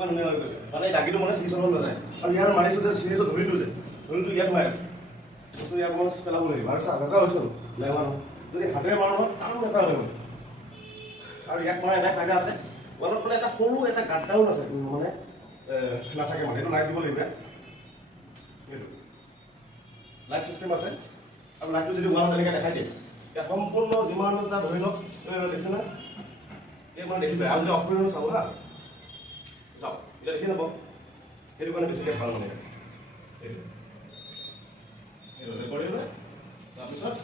কিমান ধুনীয়া হৈ গৈছে মানে ডাকিটো মানে চিৰিজত নাযায় আৰু ইয়াৰ মাৰিছোঁ যে চিৰিজত ধৰিটো ইয়াত সোমাই আছে বস্তু ইয়াৰ মানে পেলাব লাগিব আৰু এনেকুৱা হৈছোঁ নাই মানুহ যদি হাতেৰে মাৰোঁ আৰু এটা হৈ গ'ল আৰু ইয়াত মানে এটা কাইদা আছে ৱালত মানে এটা সৰু এটা গাঁতডাউন আছে মানে নাথাকে মানে এইটো লাইট দিব লাগিব এইটো লাইট চিষ্টেম আছে আৰু লাইটটো যদি ৱালত এনেকৈ দেখাই দিয়ে ইয়াত সম্পূৰ্ণ যিমান এটা ধৰি লওক দেখিছে না এই মানে দেখিবা আৰু যদি অফ কৰি চাব হা যাওক এতিয়া দেখি নাপাব সেইটো কাৰণে বেছিকৈ ভাল মানে এইটো তাৰপিছত